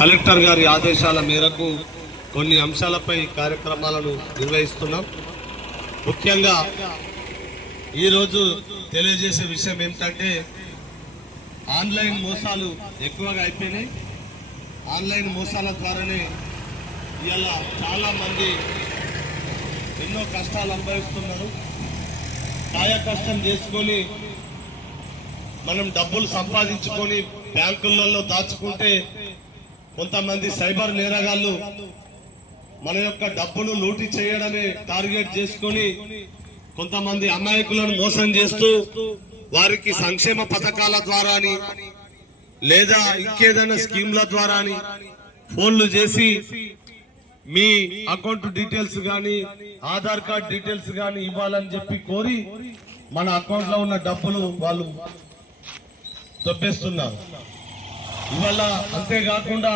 Collector గారి ఆదేశాల మేరకు కొన్ని అంశాలపై కార్యక్రమాలను నిర్వహిస్తున్నాం. ముఖ్యంగా ఈరోజు తెలియజేసే విషయం ఏమిటంటే ఆన్లైన్ మోసాలు ఎక్కువగా అయిపోయినాయి. ఆన్లైన్ మోసాల ద్వారానే ఇవాళ చాలామంది ఎన్నో కష్టాలు అనుభవిస్తున్నారు. కాయ కష్టం చేసుకొని మనం డబ్బులు సంపాదించుకొని బ్యాంకులలో దాచుకుంటే కొంతమంది సైబర్ నేరగాళ్ళు మన యొక్క డబ్బును లూటీ చేయడమే టార్గెట్ చేసుకొని కొంతమంది అమాయకులను మోసం చేస్తూ వారికి సంక్షేమ పథకాల ద్వారా లేదా ఇంకేదైనా స్కీమ్ల ద్వారా ఫోన్లు చేసి మీ అకౌంట్ డీటెయిల్స్ గాని ఆధార్ కార్డ్ డీటెయిల్స్ గాని ఇవ్వాలని చెప్పి కోరి మన అకౌంట్ లో ఉన్న డబ్బులు వాళ్ళు దొబ్బేస్తున్నారు. ఇవాళ అంతేకాకుండా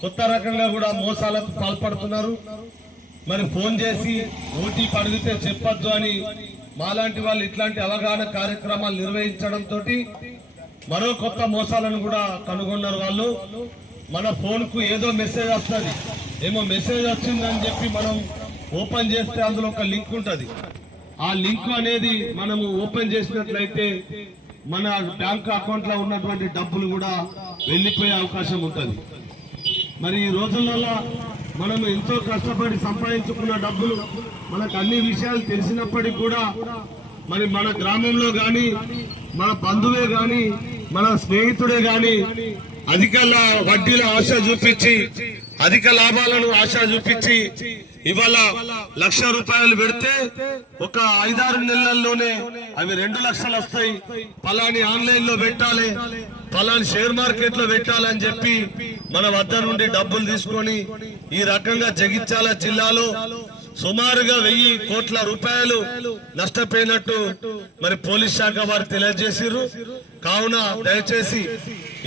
కొత్త రకంగా కూడా మోసాలకు పాల్పడుతున్నారు. మరి ఫోన్ చేసి ఓటీపీ అడిగితే చెప్పొద్దు అని మాలాంటి వాళ్ళు ఇట్లాంటి అవగాహన కార్యక్రమాలు నిర్వహించడంతో మరో కొత్త మోసాలను కూడా కనుగొన్నారు. వాళ్ళు మన ఫోన్ కు ఏదో మెసేజ్ వస్తుంది, ఏమో మెసేజ్ వచ్చిందని చెప్పి మనం ఓపెన్ చేస్తే అందులో ఒక లింక్ ఉంటుంది. ఆ లింక్ అనేది మనము ఓపెన్ చేసినట్లయితే మన బ్యాంక్ అకౌంట్ లో ఉన్నటువంటి డబ్బులు కూడా వెళ్లిపోయే అవకాశం ఉంటుంది. మరి ఈ రోజులలో మనం ఎంతో కష్టపడి సంపాదించుకున్న డబ్బులు మనకు అన్ని విషయాలు తెలిసినప్పటికీ కూడా మరి మన గ్రామంలో గాని మన బంధువే గాని మన స్నేహితుడే గాని అధిక వడ్డీల ఆశ చూపించి అధిక లాభాలను ఆశ చూపించి ఇవాళ ₹1,00,000 పెడితే ఒక 5-6 నెలల్లోనే అవి 2 లక్షలు వస్తాయి. ఫలాని ఆన్లైన్ లో పెట్టాలి, ఫలాని షేర్ మార్కెట్ లో పెట్టాలని చెప్పి మన వద్ద నుండి డబ్బులు తీసుకొని ఈ రకంగా జగిత్యాల జిల్లాలో సుమారుగా 1,000 కోట్ల రూపాయలు నష్టపోయినట్టు మరి పోలీస్ శాఖ వారు తెలియజేసిర్రు. కావున దయచేసి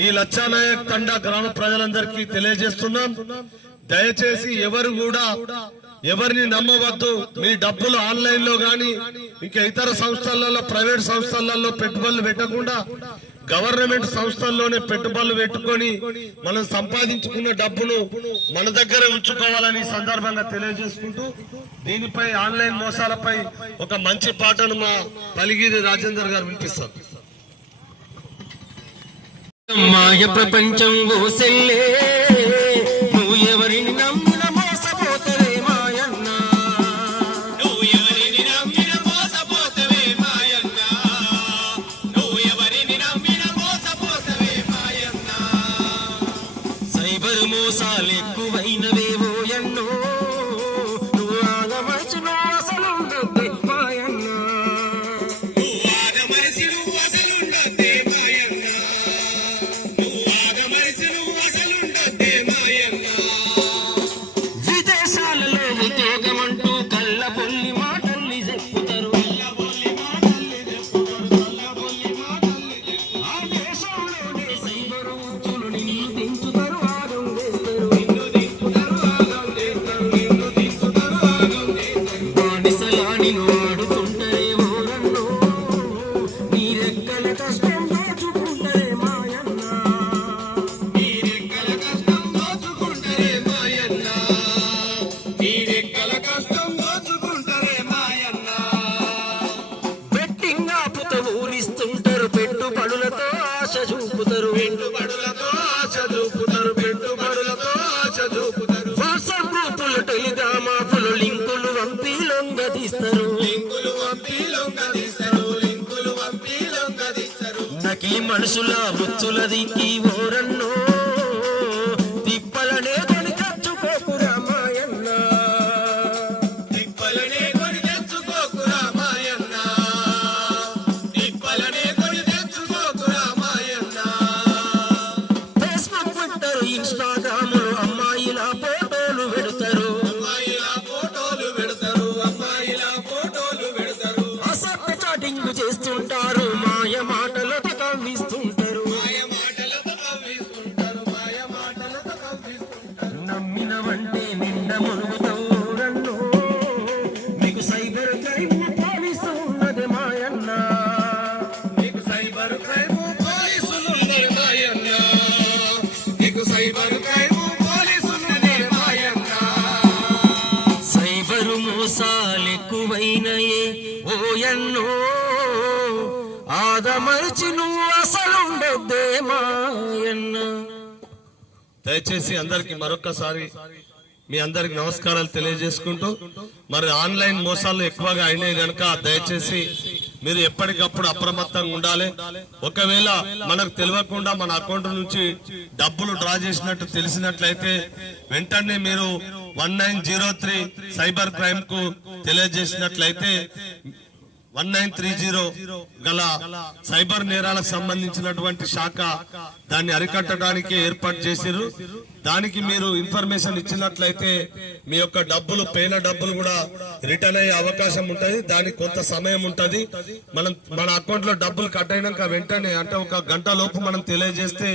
ఈ లచ్చానాయక్ తండా గ్రామ ప్రజలందరికీ తెలియజేస్తున్నాం, దయచేసి ఎవరు కూడా ఎవరిని నమ్మవద్దు. మీ డబ్బులు ఆన్లైన్ లో గాని ఇంకా ఇతర సంస్థలలో ప్రైవేట్ సంస్థలలో పెట్టుబడులు పెట్టకుండా గవర్నమెంట్ సంస్థల్లోనే పెట్టుబడులు పెట్టుకొని మనం సంపాదించుకున్న డబ్బును మన దగ్గర ఉంచుకోవాలని సందర్భంగా తెలియజేసుకుంటూ దీనిపై ఆన్లైన్ మోసాలపై ఒక మంచి పాటను మా పలిగిరి రాజేందర్ గారు వినిపిస్తారు. మాయ ప్రపంచం ఓసెల్లే నువ్వు ఎవరిని నమ్మిన మోసపోతవే మాయన్న, నువ్వు ఎవరిని నమ్మిన మోసపోతవే మాయన్న, నువ్వు ఎవరిని నమ్మిన మోసపోతవే మాయన్న. సైబర్ మోసాలు ఎక్కువైనవేవో ఎన్నో, నువ్వు ఆగమర్చి నువ్వు అసలుండొద్దే మాయన్న, నువ్వు ఆగమర్చి నువ్వు అసలుండొద్దే మాయన్న, నువ్వు ఆగమర్చి నువ్వు అసలుండొద్దే మాయన్న. విదేశాలలో ఉద్యోగమంటూ కళ్ళబొల్లి మాటల్ని చెప్పుతారు, ఆ దేశంలోనే సైబర్ ఊచులు నిన్ను దించుతారు, ఆగం వేస్తారు, బానిసలాని ఆడుతుంటారే ఓరన్నో, నీ రెక్కల కష్టం దోచుకుంటారే మాయన్న, నీ రెక్కల కష్టం దోచుకుంటారే మాయన్న, నీ రెక్కల కష్టం దోచుకుంటారే మాయన్న. బెట్టింగ్ ఆపుతో ఊరిస్తుంటారు, పెట్టుబడులతో ఆశ చూపుతారు, పెట్టుబడులతో ఆశ చూపుతారు, పెట్టుబడులతో ఆశ చూపుతారు. వాట్సాప్ గ్రూపులు టెలిగ్రామ్ యాప్లు లింకులు పంపి లొంగదీస్తారు, లింకులు పంపి లొంగదీస్తారు, లింకులు పంపి లొంగదీస్తారు. నకిలీ మనుషుల వృత్తులది ఈ ఓరన్నో, తిప్పలనే కొని తెచ్చుకోకురా మాయన్న, తిప్పలనే కొని తెచ్చుకోకురా మాయన్న, తిప్పలనే కొని తెచ్చుకోకురా మాయన్న. ఫేస్బుక్, ట్విట్టర్, ఇన్స్టాగ్రాములు అమ్మాయిల ఫోటోలు పెడతారు, అమ్మాయిల ఫోటోలు పెడతారు, అమ్మాయిల ఫోటోలు పెడతారు. అసభ్య చాటింగ్ చేస్తుంటారు, మాయ మాటలతో కవ్విస్తుంటారు, మాయ మాటలతో కవ్విస్తుంటారు, మాయ మాటలతో కవ్విస్తుంటారు. నమ్మినవంటే నిండ మురుగుతావు రన్నో, మీకు సైబర్ క్రైమ్ పోలీసు ఉన్నది మాయన్న, మీకు సైబర్ క్రైమ్ పోలీసులు ఉన్నది మాయన్న, మీకు సైబర్ క్రైమ్ పోలీసులనే మాయన్న. సైబరు మోసాలెక్కువైనయే ఓయన్నో, ఆదమరిచి నువ్వు అసలుండొద్దే మాయన్న. దయచేసి అందరికి మరొక్కసారి మీ అందరికి నమస్కారాలు తెలియజేసుకుంటూ, మరి ఆన్లైన్ మోసాలు ఎక్కువగా అయినాయి కనుక దయచేసి మీరు ఎప్పటికప్పుడు అప్రమత్తంగా ఉండాలి. ఒకవేళ మనకు తెలియకుండా మన అకౌంట్ నుంచి డబ్బులు డ్రా చేసినట్టు తెలిసినట్లయితే వెంటనే మీరు 1903 సైబర్ క్రైమ్ కు తెలియజేసినట్లయితే 1930 గల సైబర్ నేరాలకు సంబంధించినటువంటి శాఖ దాన్ని అరికట్టడానికి ఏర్పాటు చేశారు. దానికి మీరు ఇన్ఫర్మేషన్ ఇచ్చినట్లయితే మీ యొక్క డబ్బులు పోయిన డబ్బులు కూడా రిటర్న్ అయ్యే అవకాశం ఉంటది. దానికి కొంత సమయం ఉంటది. మన అకౌంట్ లో డబ్బులు కట్ అయినాక వెంటనే అంటే 1 గంట లోపు మనం తెలియజేస్తే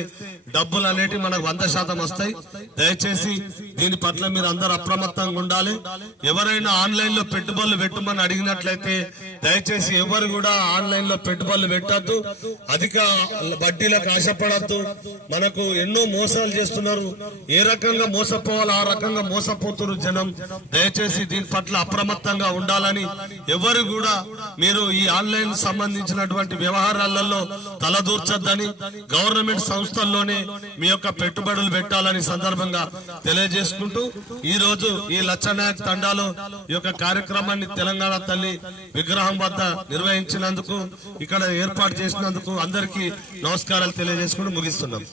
డబ్బులు అనేటివి మనకు 100% వస్తాయి. దయచేసి దీని పట్ల మీరు అందరు అప్రమత్తంగా ఉండాలి. ఎవరైనా ఆన్లైన్ లో పెట్టుబడులు పెట్టమని అడిగినట్లయితే దయచేసి ఎవరు కూడా ఆన్లైన్ లో పెట్టుబడులు పెట్టద్దు, అధిక వడ్డీలకు ఆశపడద్దు. మనకు ఎన్నో మోసాలు చేస్తున్నారు. ఏ రకంగా మోసపోవాలో ఆ రకంగా మోసపోతున్నారు జనం. దయచేసి దీని పట్ల అప్రమత్తంగా ఉండాలని, ఎవరు కూడా మీరు ఈ ఆన్లైన్ సంబంధించినటువంటి వ్యవహారాలలో తలదూర్చొద్దని, గవర్నమెంట్ సంస్థల్లోనే మీ యొక్క పెట్టుబడులు పెట్టాలని సందర్భంగా తెలియజేసుకుంటూ, ఈ రోజు ఈ లచ్చనాయక్ తండాలో ఈ యొక్క కార్యక్రమాన్ని తెలంగాణ తల్లి విగ్రహం వద్ద నిర్వహించినందుకు, ఇక్కడ ఏర్పాటు చేసినందుకు అందరికీ నమస్కారాలు తెలియజేసుకుంటూ ముగిస్తున్నాం.